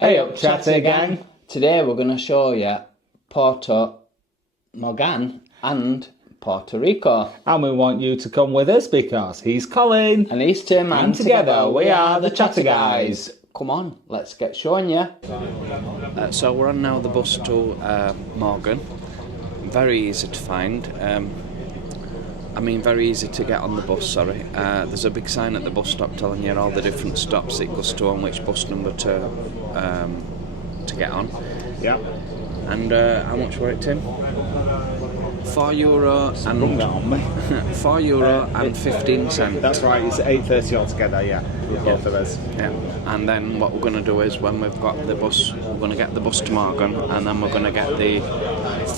Hey up, chatty gang! Today we're going to show you Mogan and Puerto Rico. And we want you to come with us because he's Colin. And he's Tim, and together we are the Chatter Guys. Come on, let's get showing you. So we're on now the bus to Mogan. Very easy to find. Very easy to get on the bus, sorry. There's a big sign at the bus stop telling you all the different stops it goes to and which bus number to get on. Yeah. And how much were it, Tim? €4 and €4 and 15 cents. That's right, it's $8.30 altogether, yeah, with both of us. Yeah. And then what we're going to do is when we've got the bus, we're going to get the bus to Mogan, and then we're going to get the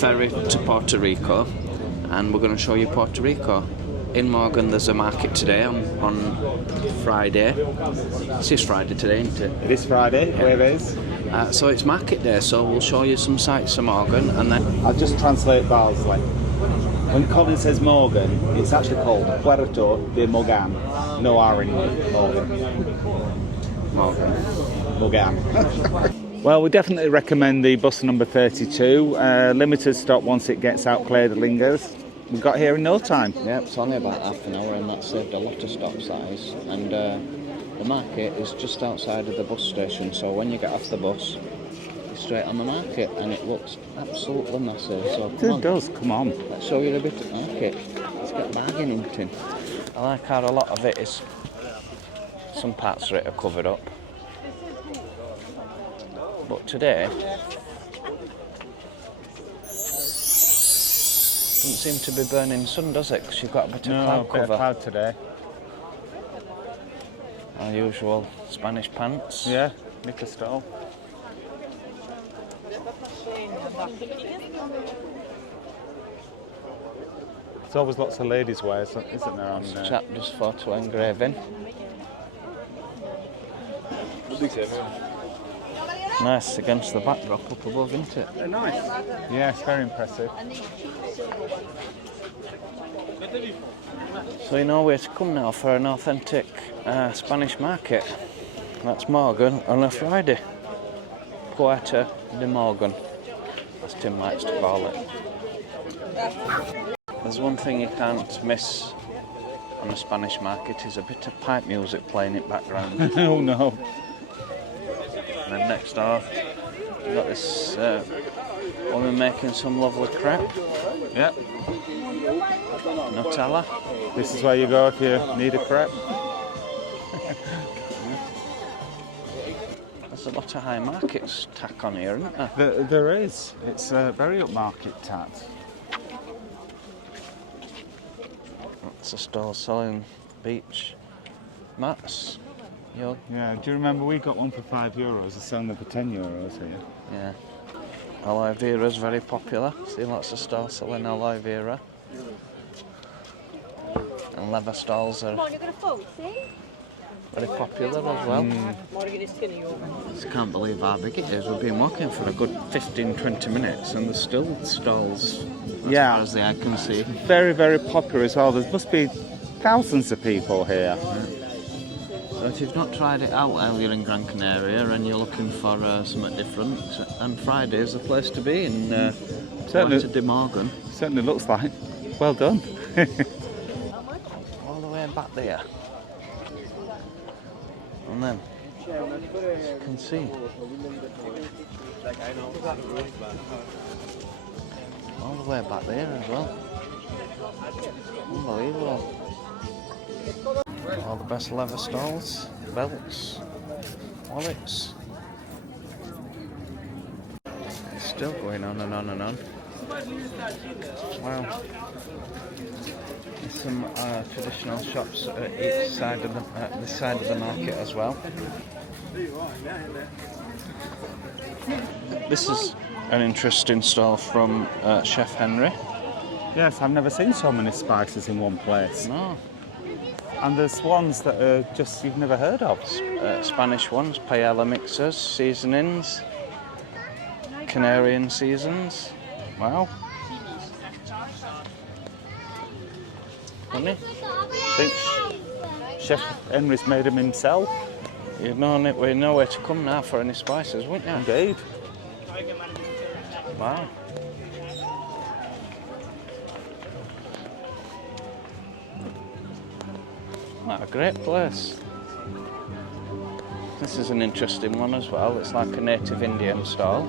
ferry to Puerto Rico, and we're going to show you Puerto Rico. In Mogan there's a market today on Friday. This is Friday today, isn't it? It is Friday, yeah. Where is? So it's market day, so we'll show you some sights of Mogan, and then... I'll just translate Barnsley. When Colin says Mogan, it's actually called Puerto de Mogan. No R in Mogan. Mogan. Well, we definitely recommend the bus number 32. Limited stop once it gets out Clay de Lingers. We got here in no time. Yeah, it's only about half an hour, and that saved a lot of stop size. And the market is just outside of the bus station, so when you get off the bus, you're straight on the market, and it looks absolutely massive. So It does, come on. Let's show you a bit of the market. Let's get bargaining, Tim. I like how a lot of it is, some parts of it are covered up. But today, doesn't seem to be burning sun, does it? Because you've got a bit of cloud cover. No, bit of cloud today. Our usual Spanish pants. Yeah, knicker style. There's always lots of ladies' wear, isn't there? On chap just photo engraving. Nice against the backdrop up above, isn't it? They're nice. Yeah, it's very impressive. So you know where to come now for an authentic Spanish market. That's Mogan on a Friday. Puerto de Mogan, as Tim likes to call it. There's one thing you can't miss on a Spanish market is a bit of pipe music playing in background. Oh no. And then next door, we've got this woman making some lovely crepe. Yep. Nutella. This is where you go if you need a crepe. There's a lot of high markets tack on here, isn't there? There is. It's a very upmarket tat. It's a stall selling beach mats. Yeah, do you remember we got one for €5? They're selling them for €10 here. Yeah. Aloe vera is very popular. See lots of stalls selling aloe vera. And leather stalls are very popular as well. Just can't believe how big it is. We've been walking for a good 15-20 minutes and there's still stalls as far as the eye can see. Very, very popular as well. There must be thousands of people here. Yeah. So if you've not tried it out earlier in Gran Canaria and you're looking for something different, and Friday is the place to be in Puerto de Mogan. Certainly looks like. Well done. All the way back there. And then, as you can see, all the way back there as well. Unbelievable. All the best leather stalls, belts, wallets. It's still going on and on and on. Wow. There's some traditional shops at each side of this side of the market as well. This is an interesting stall from Chef Henry. Yes, I've never seen so many spices in one place. No. And there's ones that are just you've never heard of. Spanish ones, paella mixers, seasonings, Canarian seasons. Wow. Funny. I think Chef Henry's made them himself. You'd know where to come now for any spices, wouldn't you? Indeed. Wow. What a great place. This is an interesting one as well. It's like a native Indian style.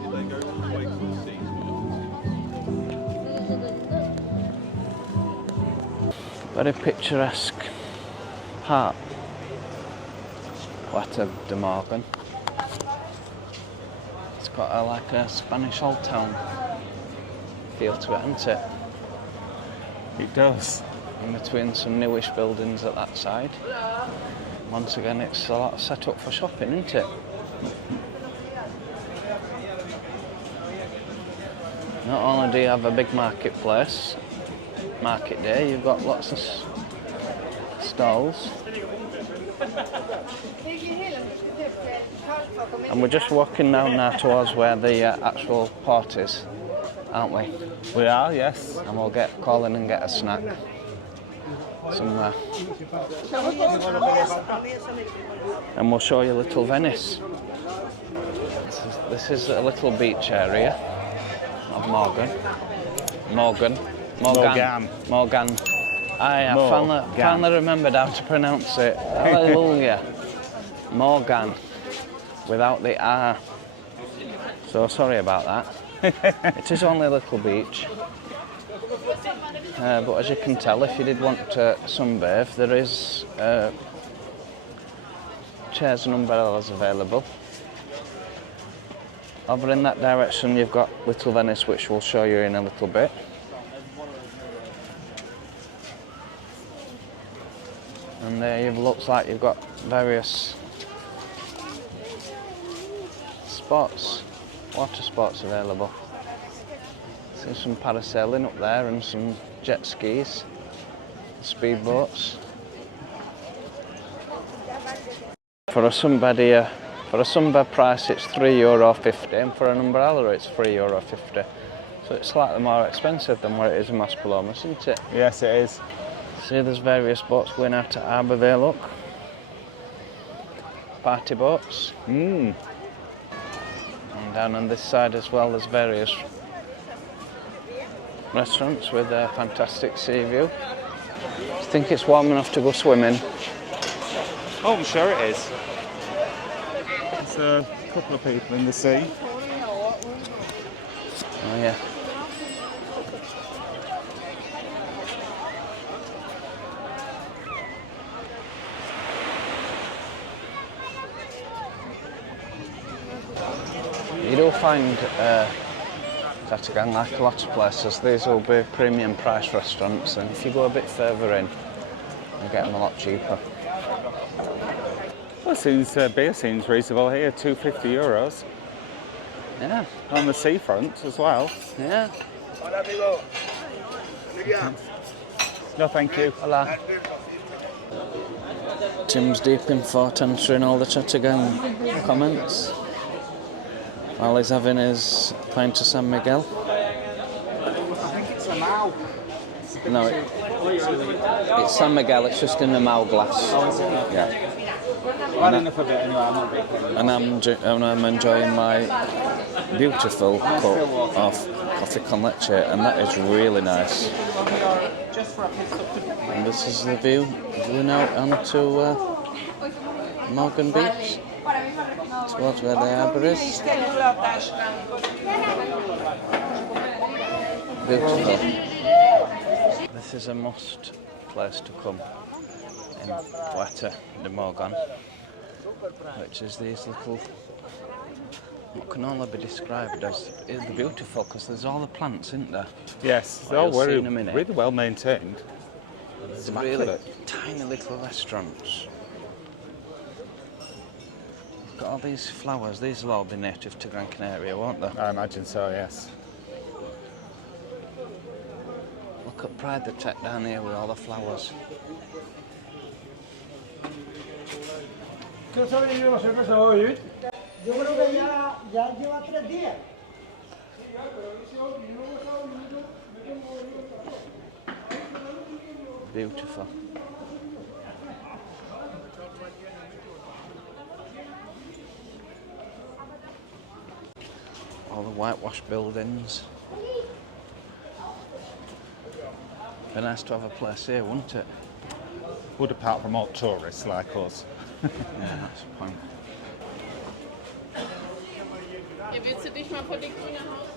Very picturesque part. Puerto de Mogan. It's got like a Spanish old town feel to it, hasn't it? It does. In between some newish buildings at that side. Once again, it's a lot set up for shopping, isn't it? Not only do you have a big marketplace, market day, you've got lots of stalls. And we're just walking down now towards where the actual port is, aren't we? We are, yes. And we'll get Colin and get a snack somewhere. And we'll show you little Venice. This is a little beach area of Mogan. I finally remembered how to pronounce it. Hallelujah. Mogan, without the R. So sorry about that. It is only a little beach. But as you can tell, if you did want to sunbathe, there is chairs and umbrellas available. Over in that direction you've got Little Venice, which we'll show you in a little bit. And there looks like you've got various spots, water sports available. See some parasailing up there and some jet skis, speedboats. For a sunbed price it's €3.50, and for an umbrella it's €3.50. So it's slightly more expensive than where it is in Maspalomas, isn't it? Yes, it is. See, there's various boats going out to Harbour there, look. Party boats. And down on this side as well, there's various restaurants with a fantastic sea view. Do you think it's warm enough to go swimming? Oh, I'm sure it is. There's a couple of people in the sea. Oh yeah. You do find that again, like a lot of places, these will be premium price restaurants, and if you go a bit further in, you get them a lot cheaper. Well, beer seems reasonable here, €250. Yeah. On the seafront as well. Yeah. No, thank you. Hola. Tim's deep in thought, answering all the chat again comments while he's having his pint of San Miguel. I think it's a Mao. No, it's San Miguel, it's just in a Mao glass. Yeah. I've had enough of it anyway, I'm not drinking. And I'm enjoying my beautiful cup of coffee con leche, and that is really nice. And this is the view going out onto Mogan Beach, towards where the harbour is. Beautiful. This is a must place to come in Puerto de Mogan, which is these little, what can only be described as beautiful, because there's all the plants, isn't there? Yes, they're all really well maintained. It's really tiny little restaurants. We've got all these flowers, these will all be native to Gran Canaria, won't they? I imagine so, yes. Look at Pride the Tech down here with all the flowers. Yo creo que ya lleva 3 días. Beautiful. All the whitewashed buildings. Be nice to have a place here, wouldn't it? Would, apart from all tourists like us. Yeah, that's the point. Ja, willst du dich mal vor die grüne Haus?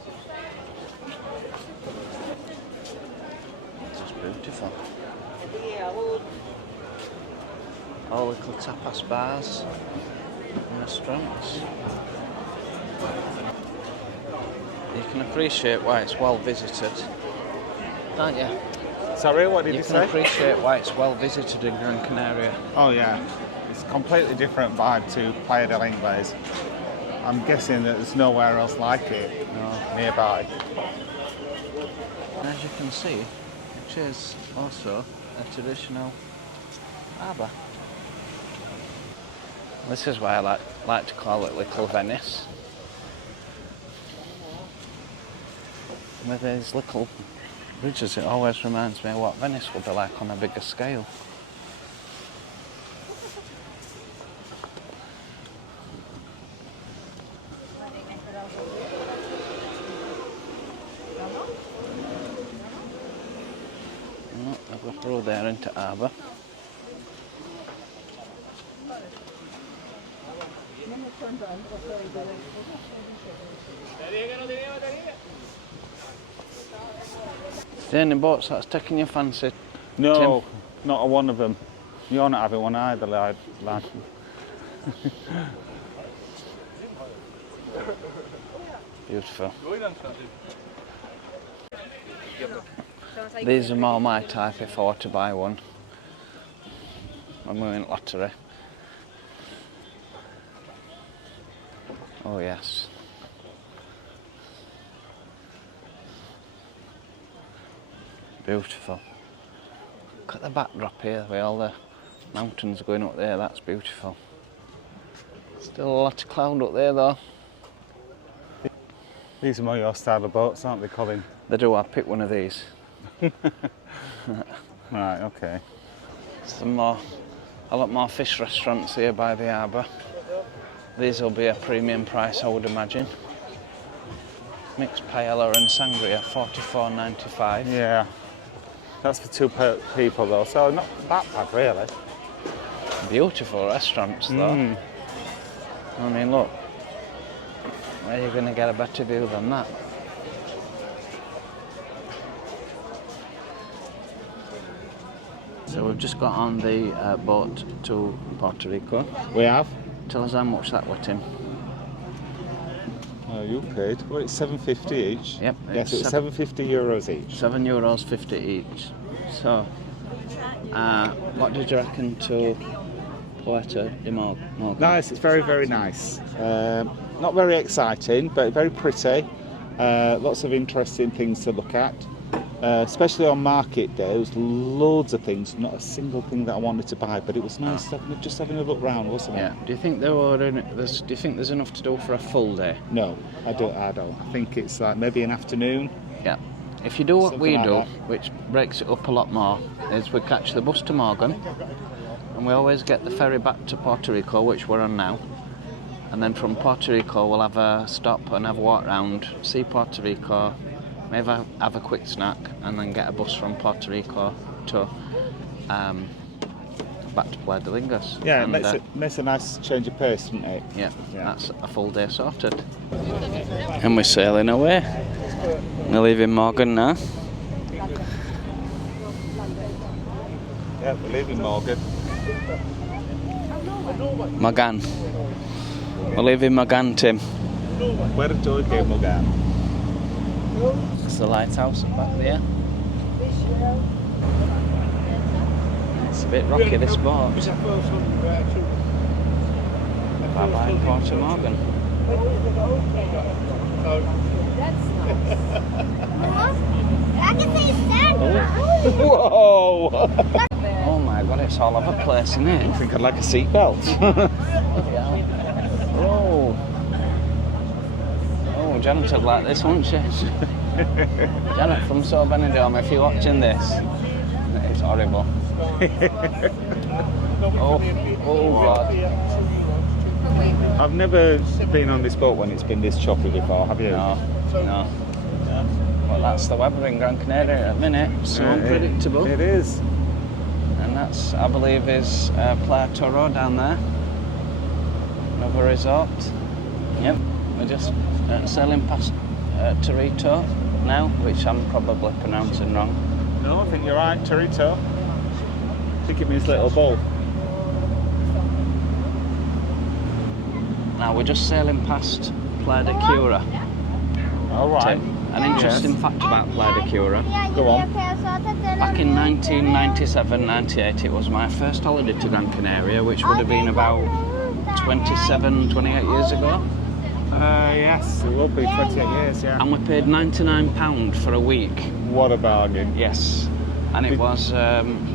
This is beautiful. All little tapas bars and restaurants. You can appreciate why it's well visited, can't you? Sorry, what did you You can say? appreciate why it's well visited in Gran Canaria. Oh yeah, it's a completely different vibe to Playa del Ingles. I'm guessing that there's nowhere else like it nearby. And as you can see, it is also a traditional harbour. This is why I like to call it Little Venice. With these little bridges, it always reminds me of what Venice would be like on a bigger scale. I've got through there into harbour. Is there any boats that's taking your fancy? No, not a one of them. You're not having one either, lad. Beautiful. These are more my type if I were to buy one. I'm winning lottery. Oh yes. Beautiful. Look at the backdrop here with all the mountains going up there, that's beautiful. Still a lot of cloud up there though. These are more your style of boats, aren't they, Colin? They do, I picked one of these. Right, okay. A lot more fish restaurants here by the harbour. These will be a premium price, I would imagine. Mixed paella and sangria, $44.95. Yeah. That's for two people though, so not that bad really. Beautiful restaurants though. I mean, look, where are you going to get a better view than that? So we've just got on the boat to Puerto Rico. We have? Tell us how much that went in. You paid. Well, it's $7.50 each. Yep. Yes, it's €7.50 each. €7.50 each. So, what did you reckon to Puerto de Mogan? Nice, it's very, very nice. Not very exciting, but very pretty. Lots of interesting things to look at. Especially on market day, there was loads of things, not a single thing that I wanted to buy, but it was nice just having a look round, wasn't it? Yeah. Do you think there's enough to do for a full day? No, I don't. I think it's like maybe an afternoon. Yeah. If you do what we Something do, like which breaks it up a lot more, is we catch the bus to Mogan, and we always get the ferry back to Puerto Rico, which we're on now. And then from Puerto Rico, we'll have a stop and have a walk round, see Puerto Rico, maybe have a quick snack, and then get a bus from Puerto Rico to back to Playa del Ingles. Yeah, and, it makes a nice change of pace, doesn't it? Yeah, that's a full day sorted. And we're sailing away. We're leaving Mogan now. Yeah, we're leaving Mogan. Mogan. We're leaving Mogan, Tim. Where do we go, Mogan? It's the lighthouse back there. It's a bit rocky, this boat. Bye bye, Puerto Mogan. I can say stand. Whoa! Oh my god, it's all over the place, isn't it? I think I'd like a seatbelt. Oh. Oh, Janet would like this, wouldn't she? Janet from So Benidorm, if you're watching this, it's horrible. Oh God. I've never been on this boat when it's been this choppy before, have you? No. Well, that's the weather in Gran Canaria at the minute. So unpredictable. It is. And that's, I believe, is Playa Toro down there. Another resort. Yep. We're just sailing past Torito now, which I'm probably pronouncing wrong. No, I think you're right, Torito. I think it means little bull. Now we're just sailing past Playa de Cura. All right. Tim, an interesting fact about Playa de Cura. Go on. Back in 1997-98, it was my first holiday to Gran Canaria, which would have been about 27, 28 years ago. Yes, it will be 28 years, yeah. And we paid £99 for a week. What a bargain. Yes. And it was...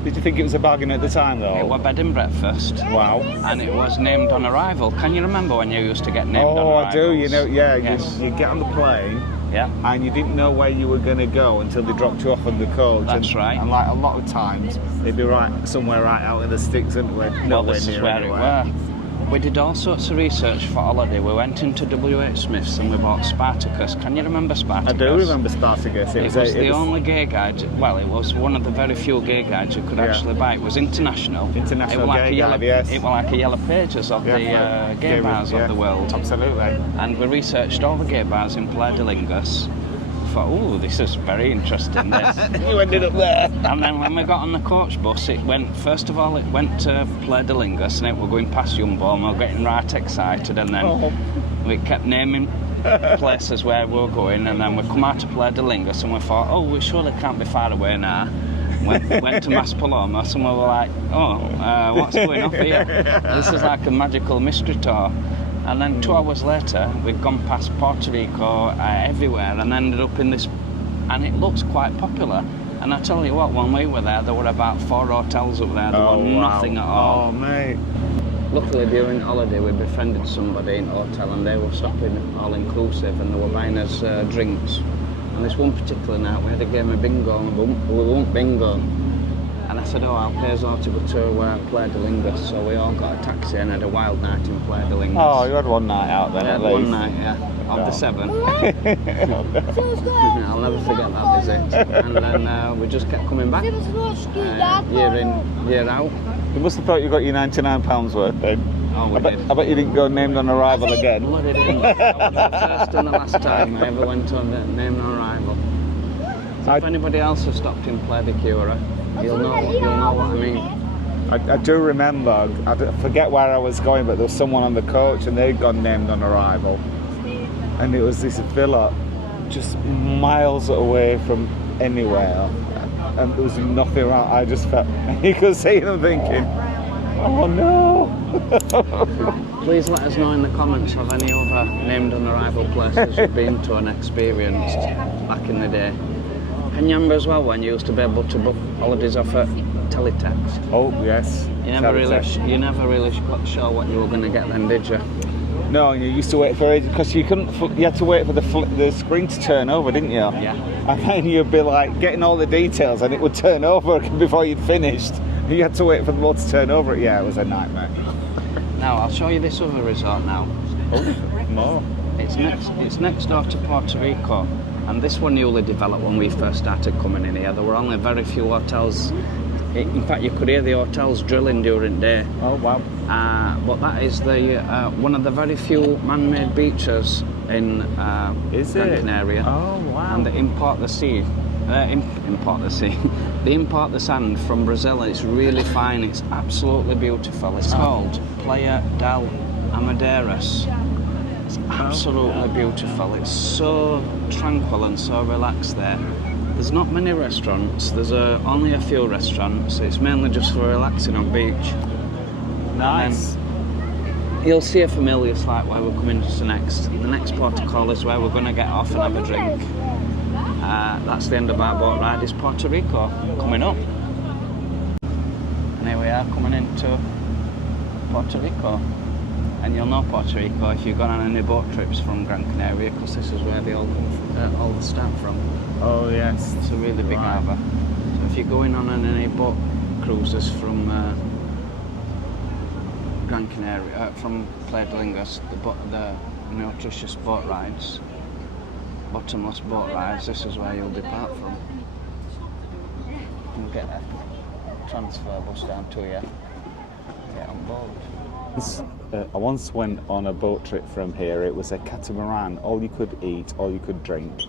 Did you think it was a bargain at the time, though? It was bed and breakfast. Wow. And it was named on arrival. Can you remember when you used to get named on arrival? Oh, I do, you know, yeah. Yes. You get on the plane, Yeah. and you didn't know where you were going to go until they dropped you off on the coach. That's right. And like a lot of times, they'd be right somewhere right out in the sticks, and Well, this is where it were. We did all sorts of research for holiday. We went into W.H. Smith's and we bought Spartacus. Can you remember Spartacus? I do remember Spartacus. It was the only gay guide. Well, it was one of the very few gay guides you could actually buy. It was international. International it was gay guide, yes. It was like a yellow pages of the gay bars of the world. Absolutely. And we researched all the gay bars in Playa de Lingus. Thought, oh, this is very interesting, this. You ended up there. And then when we got on the coach bus, it went to Playa de Lingus, and we were going past Jumbo, and we were getting right excited, and then we kept naming places where we were going, and then we come out to Playa de Lingus, and we thought, oh, we surely can't be far away now. Went to Maspalomas, and we were like, what's going on here? This is like a magical mystery tour. And then 2 hours later, we'd gone past Puerto Rico, everywhere, and ended up in this, and it looks quite popular. And I tell you what, when we were there were about 4 hotels up there. There was nothing at all. Oh, mate. Luckily, during holiday, we befriended somebody in a hotel, and they were shopping all-inclusive, and they were buying us drinks. And this one particular night, we had a game of bingo, and we won bingo. And I said, I'll pay us all to go to Playa de Lingus. So we all got a taxi and had a wild night in Playa de Lingus. Oh, you had one night out then, at least. One night, yeah, of the 7. I'll never forget that visit. And then we just kept coming back, year in, year out. You must have thought you got your £99 worth then. Oh, we did. I bet you didn't go named on arrival again. Bloody didn't. That was the first and the last time I ever went on named on arrival. So if anybody else has stopped in Playa de Cura, you'll know what I mean. I do remember, I forget where I was going, but there was someone on the coach and they'd gone named on arrival. And it was this villa just miles away from anywhere. And there was nothing around. I just felt, you could see them thinking, oh no. Please let us know in the comments of any other named on arrival places you've been to and experienced back in the day. Can you remember as well when you used to be able to book holidays off at teletext? Oh yes. You never really sure what you were going to get then, did you? No, you used to wait for it because you had to wait for the screen to turn over, didn't you? Yeah. And then you'd be like getting all the details, and it would turn over before you'd finished. You had to wait for the boat to turn over. Yeah, it was a nightmare. Now I'll show you this other resort now. Oh, more. It's next door to Puerto Rico. And this one newly developed when we first started coming in here. There were only very few hotels. In fact, you could hear the hotels drilling during the day. Oh, wow. But that is the one of the very few man-made beaches in Gran Canaria. Oh, wow. And they import the sea. They import the sand from Brazil, and it's really fine. It's absolutely beautiful. It's called Playa del Amadeiras. It's absolutely beautiful. It's so tranquil and so relaxed there. There's not many restaurants. There's only a few restaurants. It's mainly just for relaxing on beach. Nice. You'll see a familiar sight where we're coming to next. The next port of call is where we're going to get off and have a drink. That's the end of our boat ride. Is Puerto Rico coming up. And here we are coming into Puerto Rico. And you'll know Puerto Rico if you've gone on any boat trips from Gran Canaria, because this is where they all start from. Oh yes. It's a really big harbour. So if you're going on any boat cruises from Gran Canaria, from Playa de Lingas, the nutritious boat rides, bottomless boat rides, this is where you'll depart from. You get a transfer bus down to you, get on board. I once went on a boat trip from here. It was a catamaran, all you could eat, all you could drink.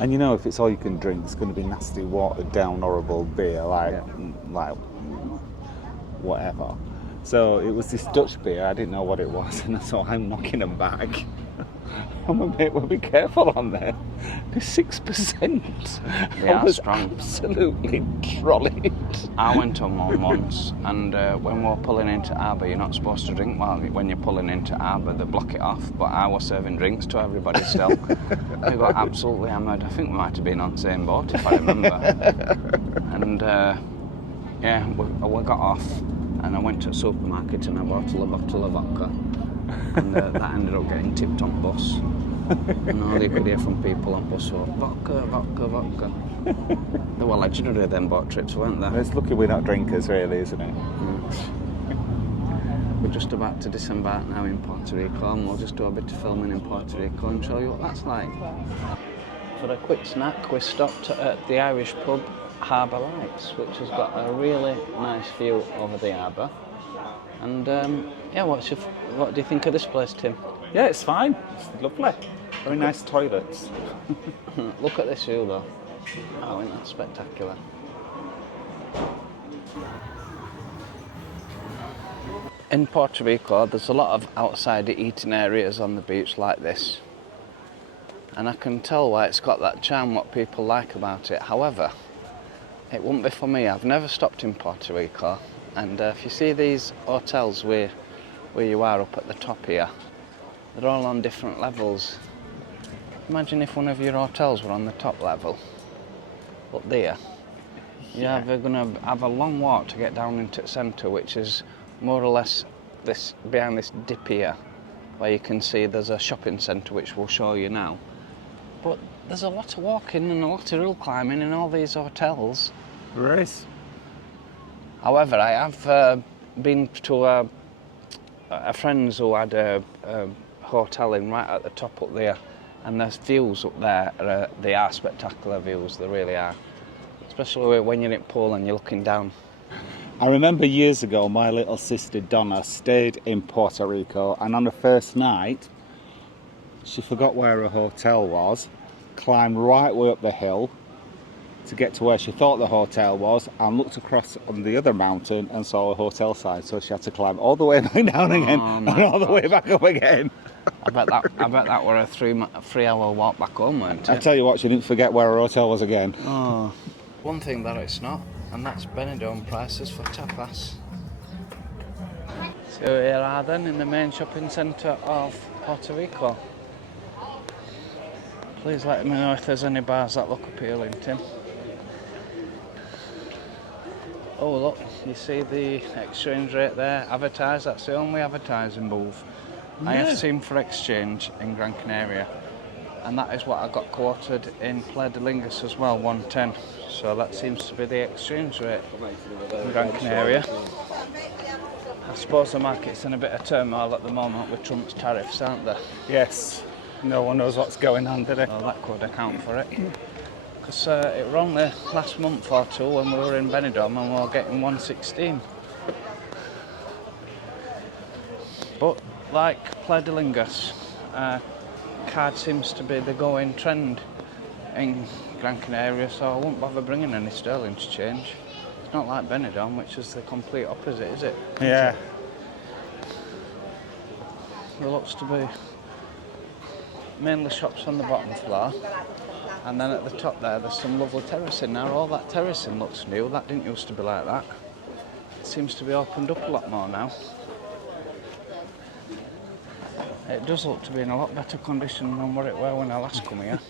And you know, if it's all you can drink, it's going to be nasty, watered down, horrible beer, like whatever. So it was this Dutch beer. I didn't know what it was, and so I'm knocking them back. I'm a bit, well, be careful on there. They're 6%. They I are was strong. Absolutely trolleyed. I went on one once, and when we were pulling into harbour, you're not supposed to drink when you're pulling into harbour, they block it off, but I was serving drinks to everybody still. We got absolutely hammered. I think we might have been on the same boat, if I remember. And yeah, we got off, and I went to a supermarket and I bought a bottle of vodka, and that ended up getting tipped on bus. And all you could hear from people on bus were vodka, vodka, vodka. They were legendary then boat trips, weren't they? It's lucky we're not drinkers, really, isn't it? We're just about to disembark now in Puerto Rico, and we'll just do a bit of filming in Puerto Rico and show you what that's like. For a quick snack, we stopped at the Irish pub Harbour Lights, which has got a really nice view over the harbour. And yeah, what do you think of this place, Tim? Yeah, it's fine. It's lovely. Very nice toilets. Look at this view though. Oh, isn't that spectacular? In Puerto Rico, there's a lot of outside eating areas on the beach like this. And I can tell why it's got that charm, what people like about it. However, it wouldn't be for me. I've never stopped in Puerto Rico. And if you see these hotels where you are up at the top here, they're all on different levels. Imagine if one of your hotels were on the top level, up there. You're going to have a long walk to get down into the centre, which is more or less this behind this dip here, where you can see there's a shopping centre, which we'll show you now. But there's a lot of walking and a lot of hill climbing in all these hotels. There is. However, I have been to a friend's who had a hotel in right at the top up there, and the views up there, they are spectacular views, they really are. Especially when you're in pool and you're looking down. I remember years ago, my little sister Donna stayed in Puerto Rico, and on the first night, she forgot where her hotel was, climbed right way up the hill to get to where she thought the hotel was, and looked across on the other mountain and saw a hotel sign, so she had to climb all the way back down again and all the way back up again. I bet that were a 3-hour walk back home, weren't it? I tell you what, she didn't forget where her hotel was again. Oh. One thing that it's not, and that's Benidorm prices for tapas. So here are then in the main shopping centre of Puerto Rico. Please let me know if there's any bars that look appealing, Tim. Oh look, you see the exchange rate there advertised, that's the only advertising booth I have seen for exchange in Gran Canaria. And that is what I got quoted in Playa de Lingas as well, 110. So that seems to be the exchange rate in Gran Canaria. I suppose the market's in a bit of turmoil at the moment with Trump's tariffs, aren't they? Yes, no one knows what's going on, do they? Well, that could account for it. Because it were only last month or two when we were in Benidorm and we were getting 116. But like Playa de Lingas, card seems to be the going trend in Gran Canaria, so I won't bother bringing any sterling to change. It's not like Benidorm, which is the complete opposite, is it? Yeah. There looks to be mainly shops on the bottom floor, and then at the top there's some lovely terracing now. All that terracing looks new, that didn't used to be like that. It seems to be opened up a lot more now. It does look to be in a lot better condition than what it were when I last come here.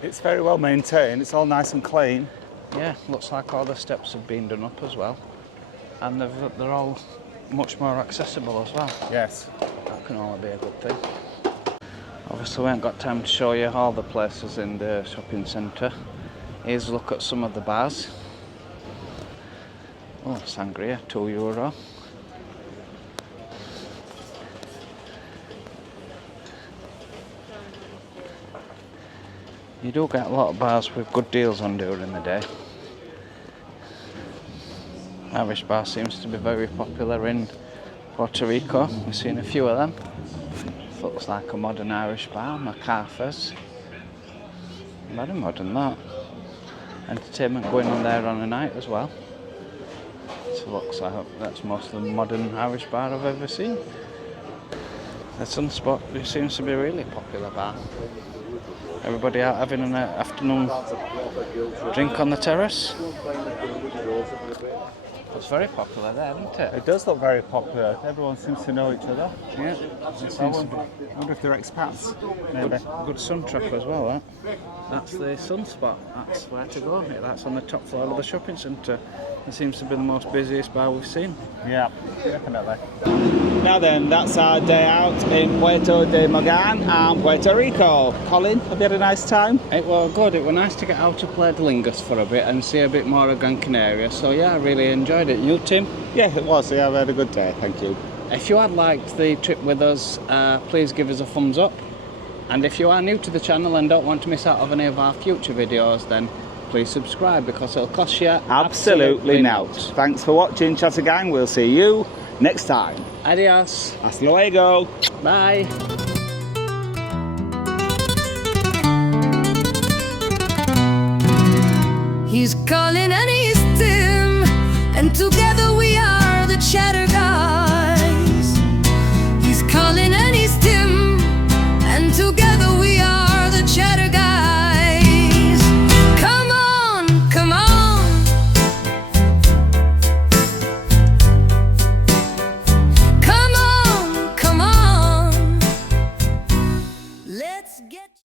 It's very well maintained, it's all nice and clean. Yeah, looks like all the steps have been done up as well. And they're all much more accessible as well. Yes. That can only be a good thing. Obviously we ain't got time to show you all the places in the shopping centre. Here's a look at some of the bars. Oh, sangria, €2. You do get a lot of bars with good deals on during the day. Irish bar seems to be very popular in Puerto Rico. We've seen a few of them. Looks like a modern Irish bar, MacArthur's. Very modern, that. Entertainment going on there on a night as well. So looks like that's most of the modern Irish bar I've ever seen. The Sunspot, it seems to be a really popular bar. Everybody out having an afternoon drink on the terrace. It's very popular there, isn't it? It does look very popular. Everyone seems to know each other. Yeah. I wonder if they're expats. Maybe. Good sun trap as well, that. That's the Sunspot. That's where to go. That's on the top floor of the shopping centre. It seems to be the most busiest bar we've seen. Yeah, definitely. Now then, that's our day out in Puerto de Mogan and Puerto Rico. Colin, have you had a nice time? It was good. It was nice to get out to Playa de Lingus for a bit and see a bit more of Gran Canaria. So yeah, I really enjoyed it. You, Tim? Yeah, it was. Yeah, I've had a good day. Thank you. If you had liked the trip with us, please give us a thumbs up. And if you are new to the channel and don't want to miss out on any of our future videos, then please subscribe because it'll cost you Absolutely not. Thanks for watching, Chatter Gang. We'll see you next time. Adios. Hasta luego. Bye. He's Colin and he's Tim, and together we are the Chatter Guys. He's Colin and he's Tim, and together we are the Chatter Guys. Come on, come on. Come on, come on. Let's get